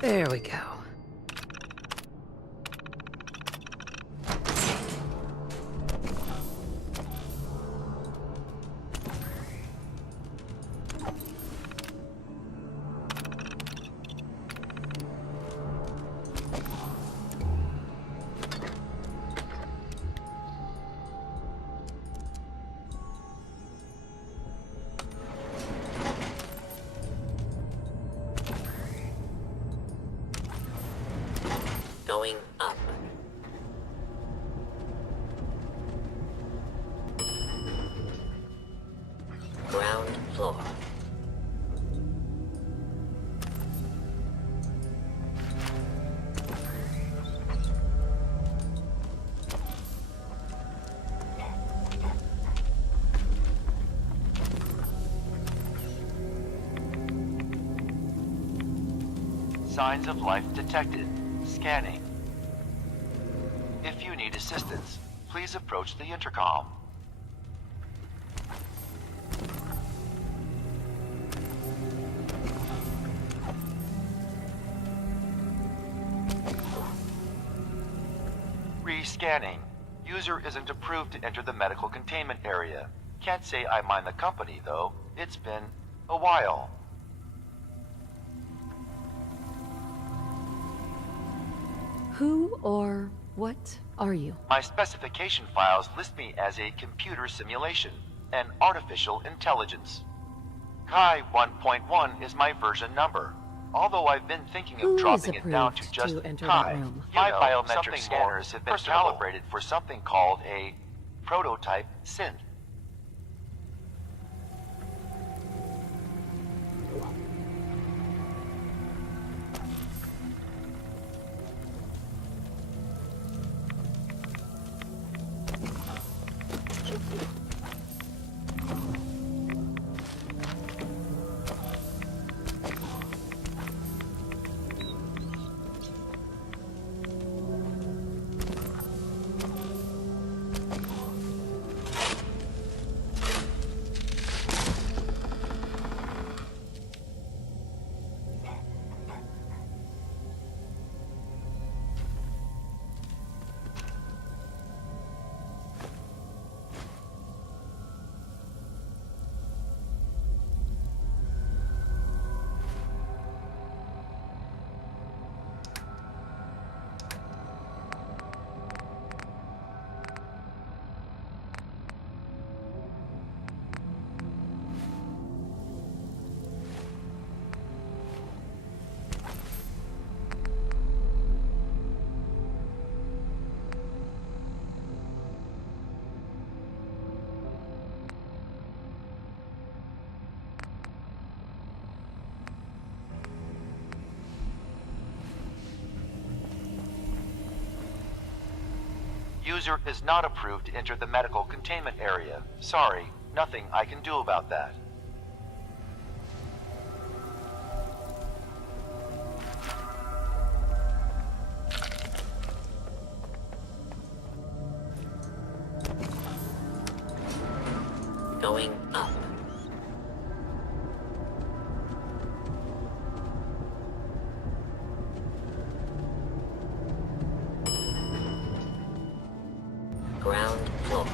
There we go. Going up. Ground floor. Signs of life detected. Scanning. If you need assistance, please approach the intercom. Re-scanning. User isn't approved to enter the medical containment area. Can't say I mind the company, though. It's been a while. Who or what are you? My specification files list me as a computer simulation, an artificial intelligence. Chi 1.1 is my version number, although I've been thinking Who of is dropping it down to approved just to enter Chi. that room? My biometric scanners have been personable. calibrated for something called a prototype synth. User is not approved to enter the medical containment area. Sorry, nothing I can do about that. Going up. Ground floor.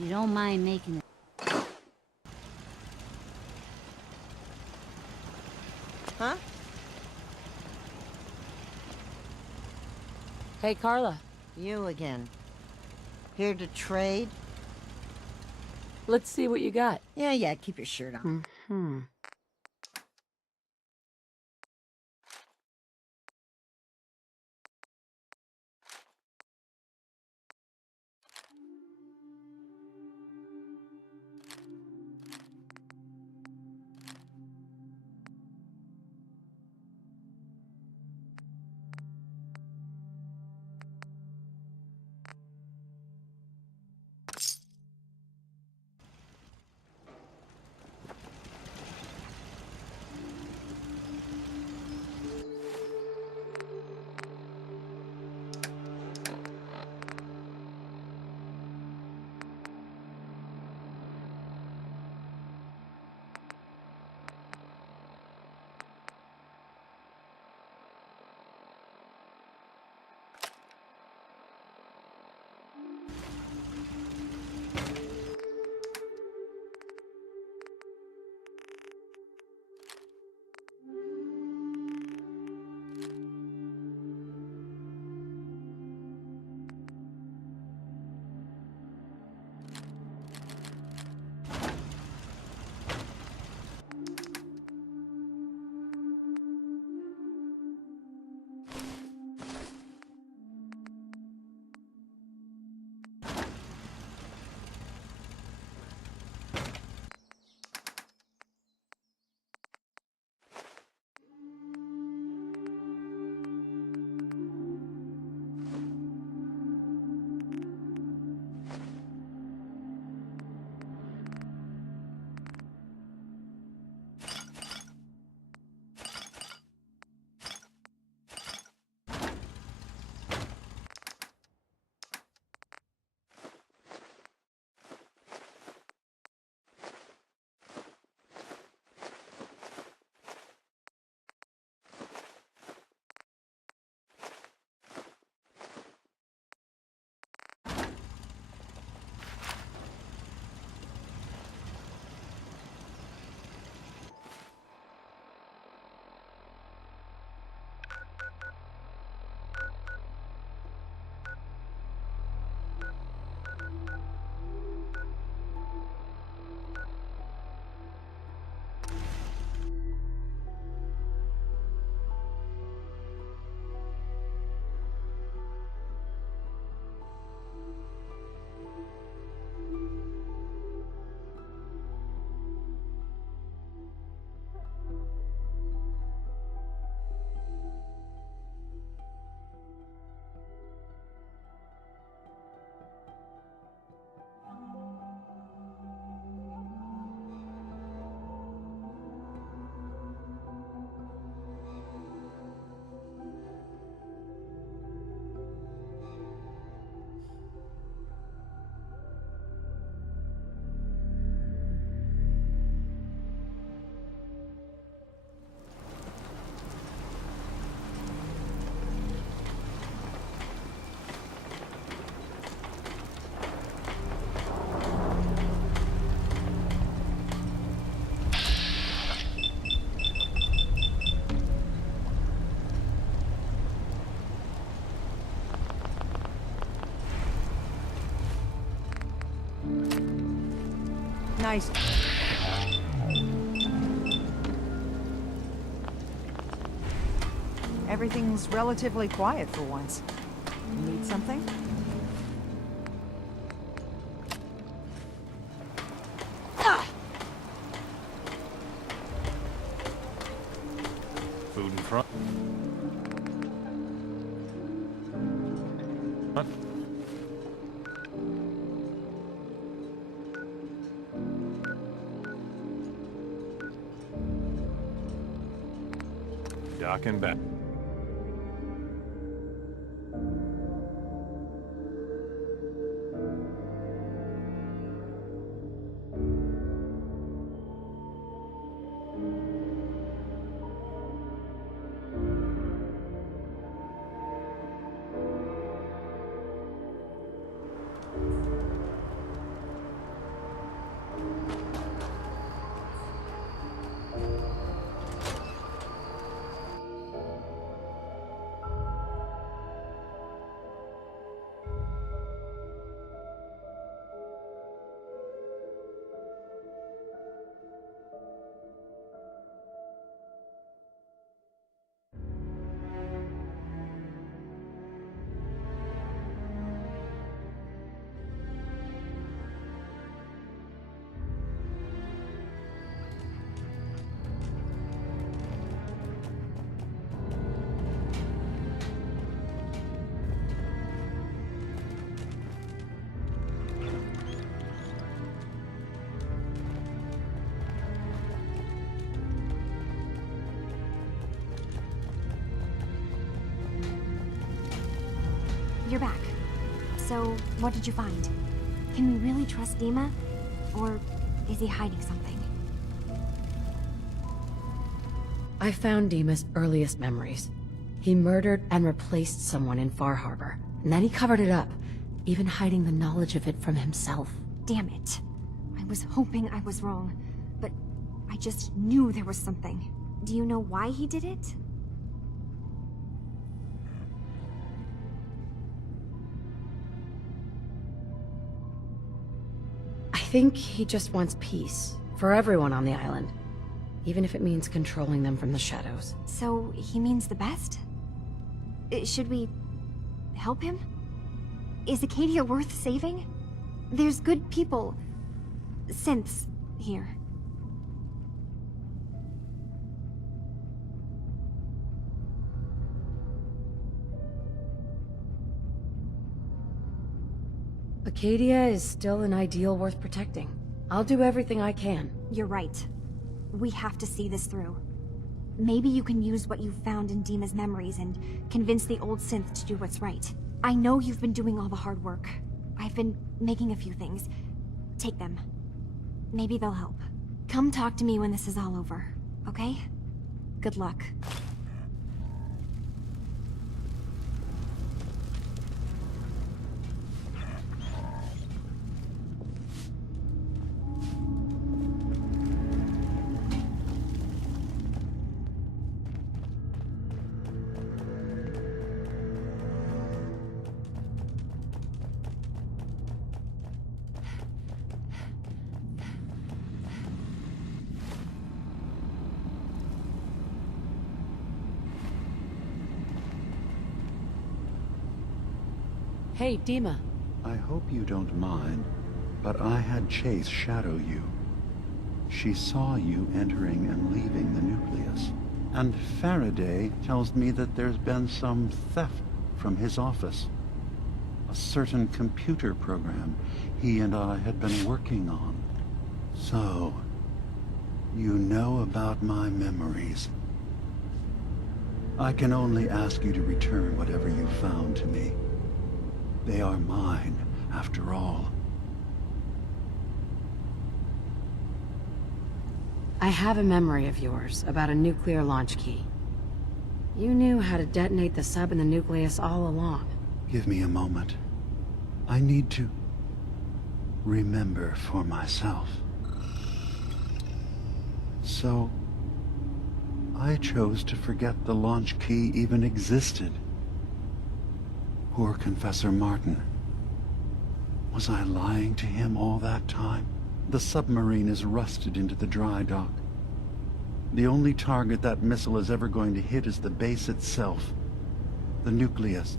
you don't mind making it. Huh? Hey, Carla. You again. Here to trade? Let's see what you got. Yeah, keep your shirt on. Hmm. Nice. Everything's relatively quiet for once. Need something? Food in front. Dock and back. you're back. So, what did you find? Can we really trust Dima? Or is he hiding something? I found Dima's earliest memories. He murdered and replaced someone in Far Harbor, and then he covered it up, even hiding the knowledge of it from himself. Damn it. I was hoping I was wrong, but I just knew there was something. Do you know why he did it? I think he just wants peace for everyone on the island, even if it means controlling them from the shadows. So, he means the best? Should we help him? Is Acadia worth saving? There's good people, synths, here. Acadia is still an ideal worth protecting. I'll do everything I can. You're right. We have to see this through. Maybe you can use what you found in Dima's memories and convince the old synth to do what's right. I know you've been doing all the hard work. I've been making a few things. Take them. Maybe they'll help. Come talk to me when this is all over, okay? Good luck. Hey, Dima. I hope you don't mind, but I had Chase shadow you. She saw you entering and leaving the nucleus. And Faraday tells me that there's been some theft from his office. A certain computer program he and I had been working on. So, you know about my memories. I can only ask you to return whatever you found to me. They are mine, after all. I have a memory of yours about a nuclear launch key. You knew how to detonate the sub in the nucleus all along. Give me a moment. I need to remember for myself. So, I chose to forget the launch key even existed. Poor Confessor Martin. Was I lying to him all that time? The submarine is rusted into the dry dock. The only target that missile is ever going to hit is the base itself. The nucleus.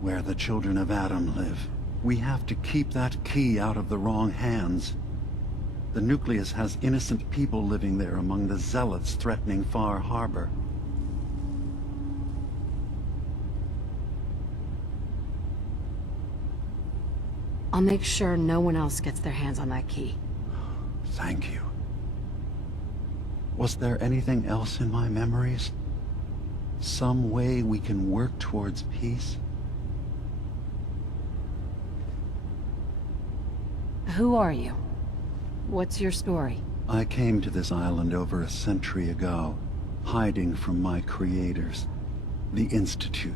Where the children of Adam live. We have to keep that key out of the wrong hands. The nucleus has innocent people living there among the zealots threatening Far Harbor. I'll make sure no one else gets their hands on that key. Thank you. Was there anything else in my memories? Some way we can work towards peace? Who are you? What's your story? I came to this island over a century ago, hiding from my creators, the Institute.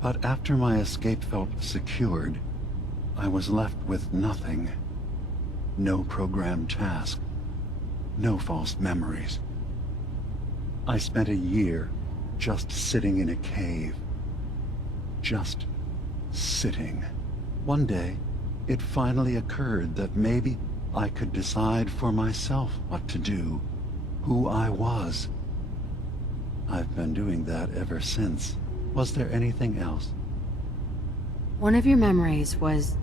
But after my escape felt secured, I was left with nothing. No programmed task. No false memories. I spent a year just sitting in a cave. Just sitting. One day, it finally occurred that maybe I could decide for myself what to do, who I was. I've been doing that ever since. Was there anything else? One of your memories was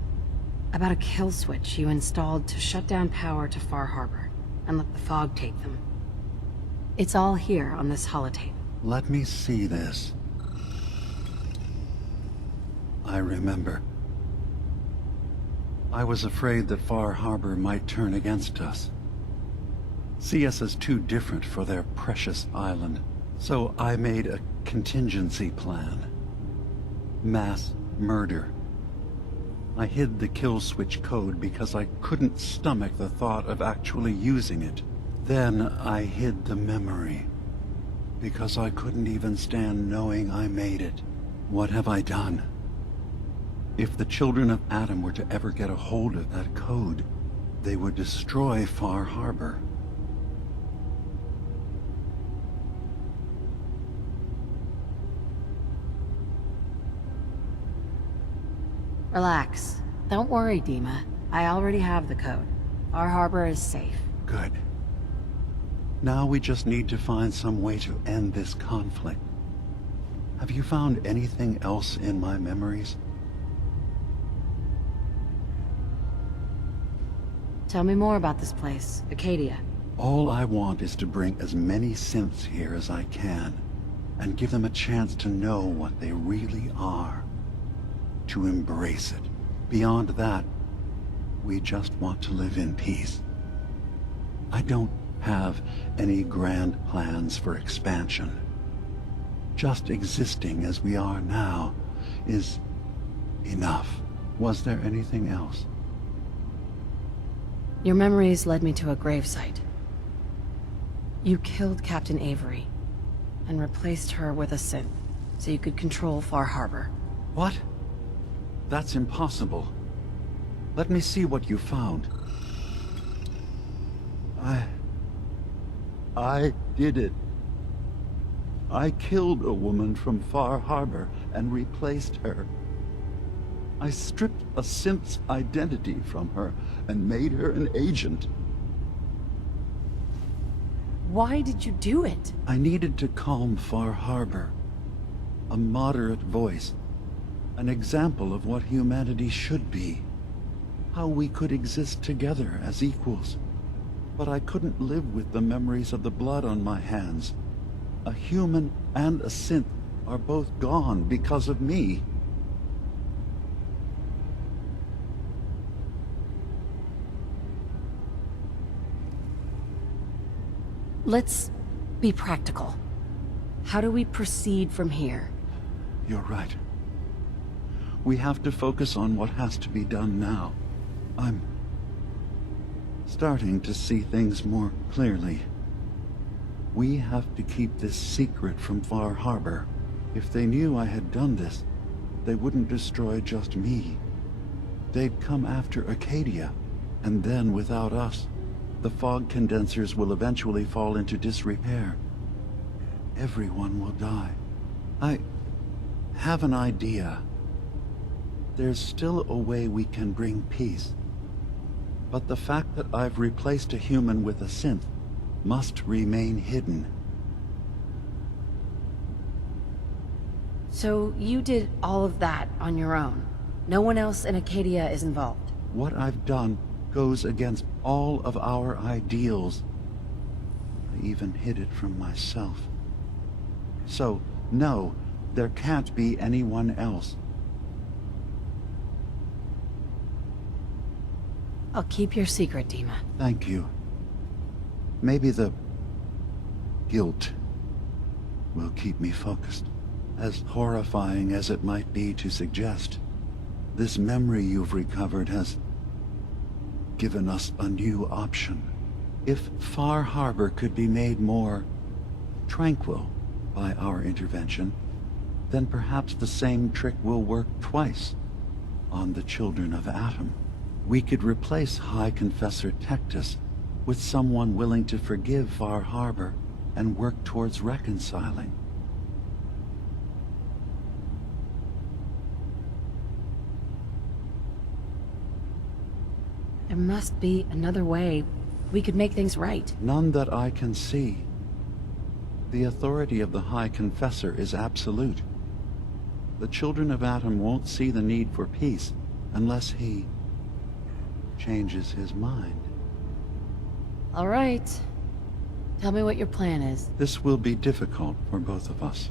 about a kill switch you installed to shut down power to Far Harbor and let the fog take them. It's all here on this holotape. Let me see this. I remember. I was afraid that Far Harbor might turn against us. See us as too different for their precious island. So I made a contingency plan. Mass murder. I hid the kill switch code because I couldn't stomach the thought of actually using it. Then I hid the memory because I couldn't even stand knowing I made it. What have I done? If the children of Adam were to ever get a hold of that code, they would destroy Far Harbor. Relax. Don't worry, Dima. I already have the code. Far Harbor is safe. Good. Now we just need to find some way to end this conflict. Have you found anything else in my memories? Tell me more about this place, Acadia. All I want is to bring as many synths here as I can, and give them a chance to know what they really are. To embrace it. Beyond that, we just want to live in peace. I don't have any grand plans for expansion. Just existing as we are now is enough. Was there anything else? Your memories led me to a gravesite. You killed Captain Avery, and replaced her with a synth, so you could control Far Harbor. What? That's impossible. Let me see what you found. I did it. I killed a woman from Far Harbor and replaced her. I stripped a synth's identity from her and made her an agent. Why did you do it? I needed to calm Far Harbor. A moderate voice. An example of what humanity should be. How we could exist together as equals. But I couldn't live with the memories of the blood on my hands. A human and a synth are both gone because of me. Let's be practical. How do we proceed from here? You're right. We have to focus on what has to be done now. I'm starting to see things more clearly. We have to keep this secret from Far Harbor. If they knew I had done this, they wouldn't destroy just me. They'd come after Acadia, and then without us, the fog condensers will eventually fall into disrepair. Everyone will die. I have an idea. There's still a way we can bring peace. But the fact that I've replaced a human with a synth must remain hidden. So you did all of that on your own? No one else in Acadia is involved? What I've done goes against all of our ideals. I even hid it from myself. So, no, there can't be anyone else. I'll keep your secret, Dima. Thank you. Maybe the guilt will keep me focused. As horrifying as it might be to suggest, this memory you've recovered has given us a new option. If Far Harbor could be made more tranquil by our intervention, then perhaps the same trick will work twice on the children of Adam. We could replace High Confessor Tectus with someone willing to forgive Far Harbor and work towards reconciling. There must be another way we could make things right. None that I can see. The authority of the High Confessor is absolute. The children of Adam won't see the need for peace unless he changes his mind. All right. Tell me what your plan is. This will be difficult for both of us,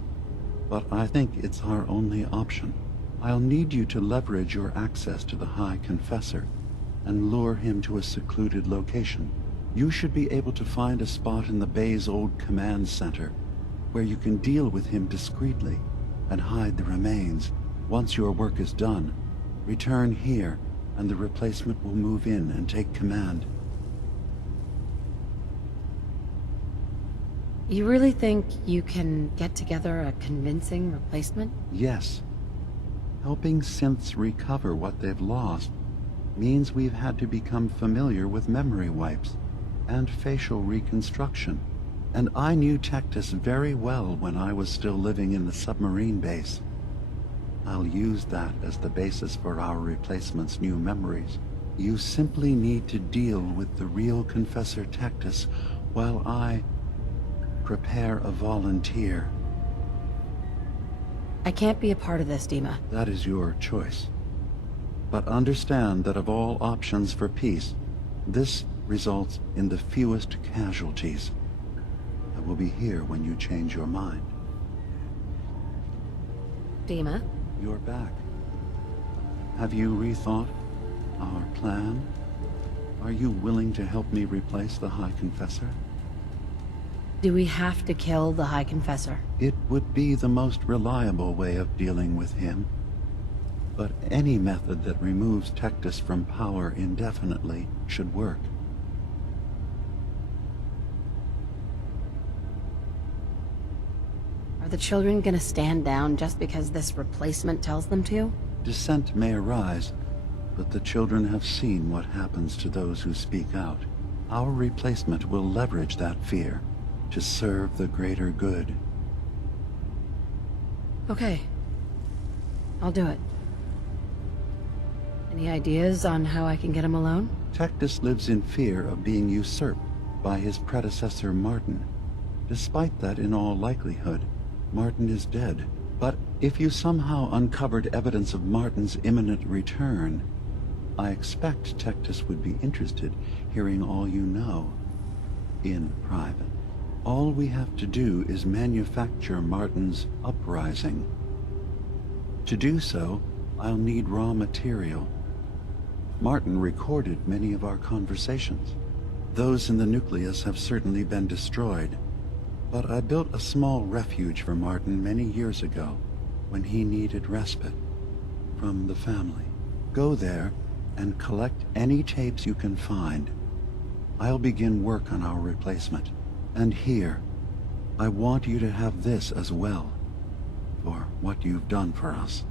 but I think it's our only option. I'll need you to leverage your access to the High Confessor and lure him to a secluded location. You should be able to find a spot in the Bay's old command center where you can deal with him discreetly and hide the remains. Once your work is done, return here, and the replacement will move in and take command. You really think you can get together a convincing replacement? Yes. Helping synths recover what they've lost means we've had to become familiar with memory wipes and facial reconstruction. And I knew Tectus very well when I was still living in the submarine base. I'll use that as the basis for our replacement's new memories. You simply need to deal with the real Confessor Tectus while I prepare a volunteer. I can't be a part of this, Dima. That is your choice. But understand that of all options for peace, this results in the fewest casualties. I will be here when you change your mind. Dima? You're back. Have you rethought our plan? Are you willing to help me replace the High Confessor? Do we have to kill the High Confessor? It would be the most reliable way of dealing with him. But any method that removes Tectus from power indefinitely should work. Are the children gonna stand down just because this replacement tells them to? Dissent may arise, but the children have seen what happens to those who speak out. Our replacement will leverage that fear to serve the greater good. Okay. I'll do it. Any ideas on how I can get him alone? Tectus lives in fear of being usurped by his predecessor Martin. Despite that, in all likelihood, Martin is dead. But if you somehow uncovered evidence of Martin's imminent return, I expect Tectus would be interested hearing all you know in private. All we have to do is manufacture Martin's uprising. To do so, I'll need raw material. Martin recorded many of our conversations. Those in the nucleus have certainly been destroyed, but I built a small refuge for Martin many years ago when he needed respite from the family. Go there and collect any tapes you can find. I'll begin work on our replacement. And here, I want you to have this as well, for what you've done for us.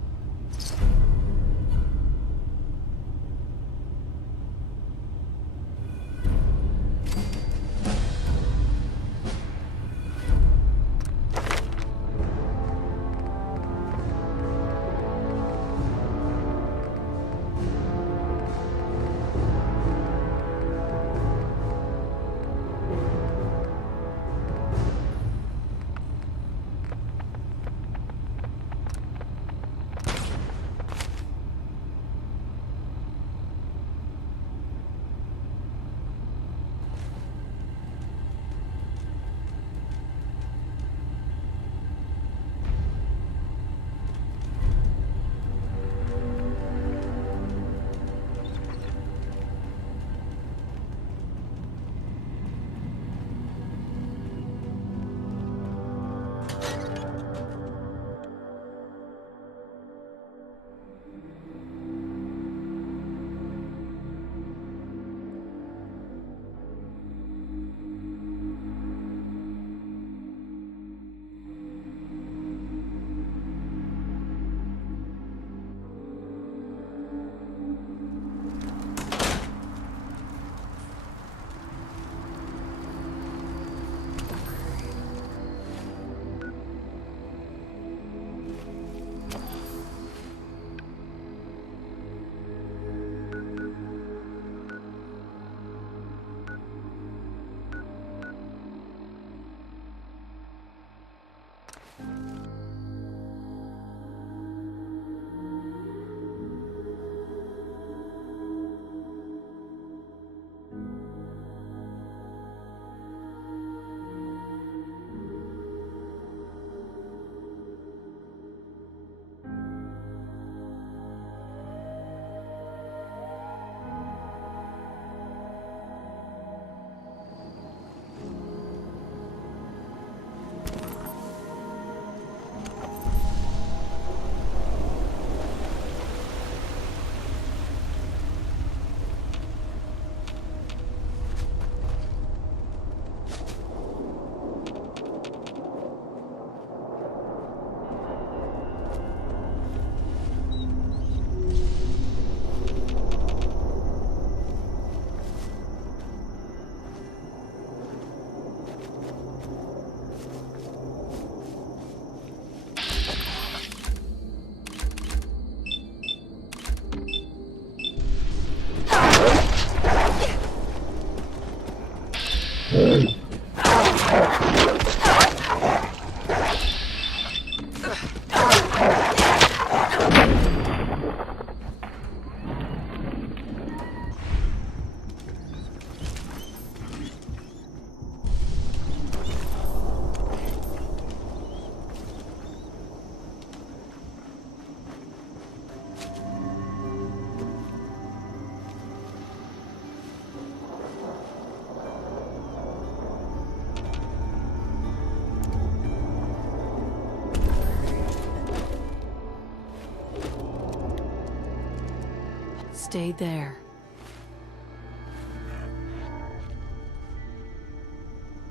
Stay there.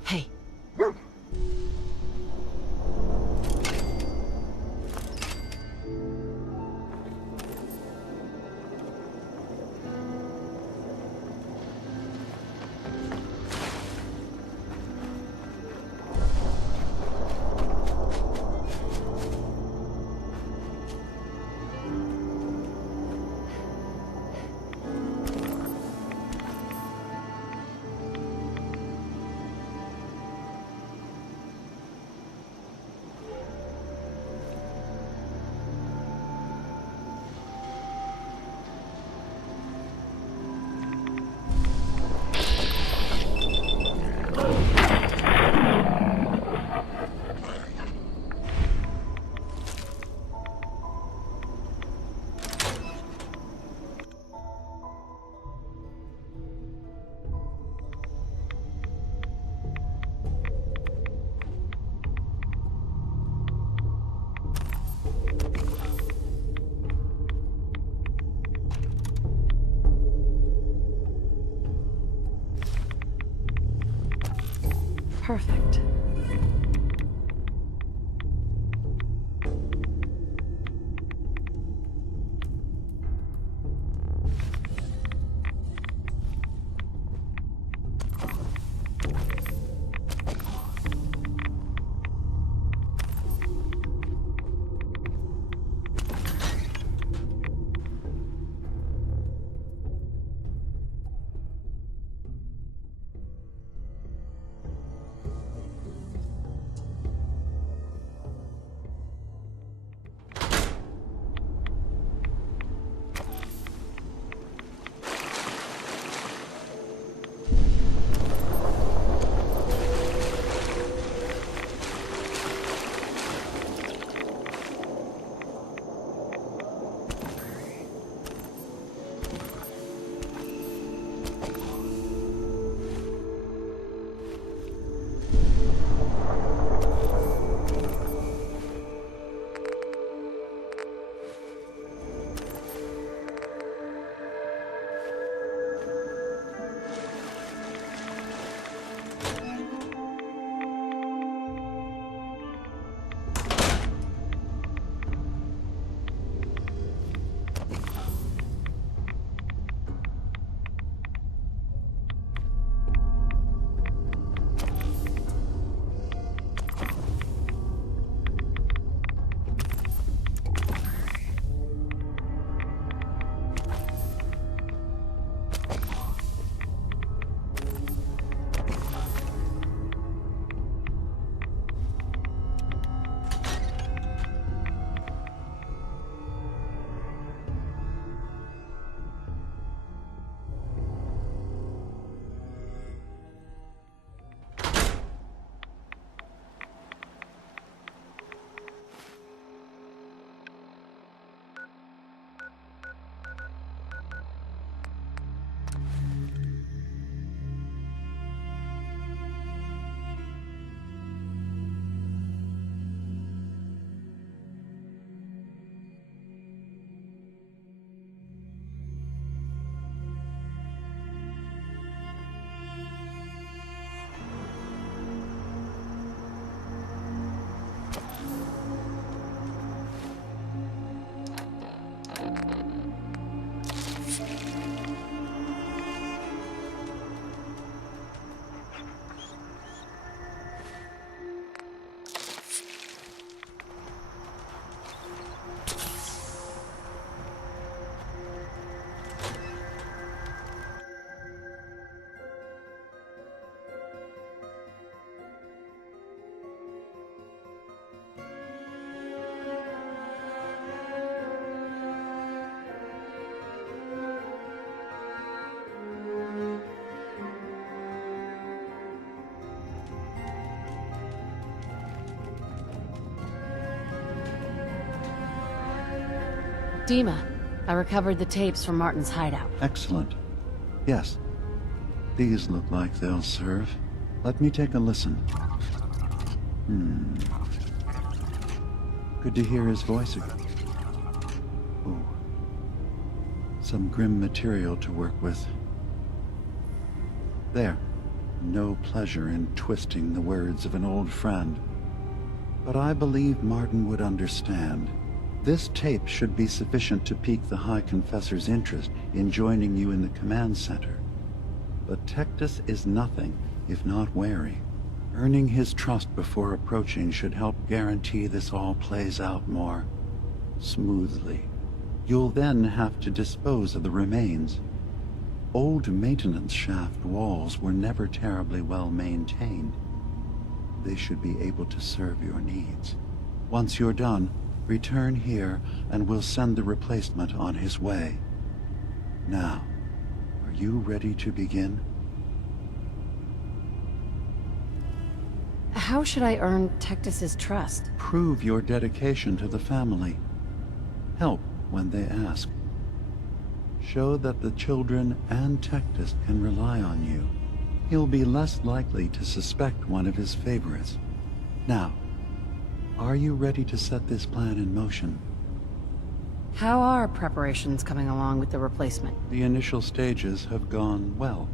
Hey. Perfect. Dima, I recovered the tapes from Martin's hideout. Excellent. Yes. These look like they'll serve. Let me take a listen. Good to hear his voice again. Oh. some grim material to work with. There. No pleasure in twisting the words of an old friend. But I believe Martin would understand. This tape should be sufficient to pique the High Confessor's interest in joining you in the command center. But Tectus is nothing if not wary. Earning his trust before approaching should help guarantee this all plays out more smoothly. You'll then have to dispose of the remains. Old maintenance shaft walls were never terribly well maintained. They should be able to serve your needs. Once you're done, return here and we'll send the replacement on his way. Now, are you ready to begin? How should I earn Tectus's trust? Prove your dedication to the family. Help when they ask. Show that the children and Tectus can rely on you. He'll be less likely to suspect one of his favorites. Now, are you ready to set this plan in motion? How are preparations coming along with the replacement? The initial stages have gone well,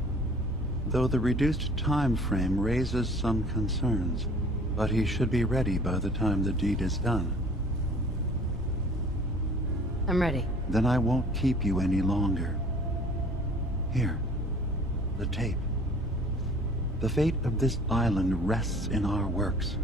though the reduced time frame raises some concerns. But he should be ready by the time the deed is done. I'm ready. Then I won't keep you any longer. Here, the tape. The fate of this island rests in our works.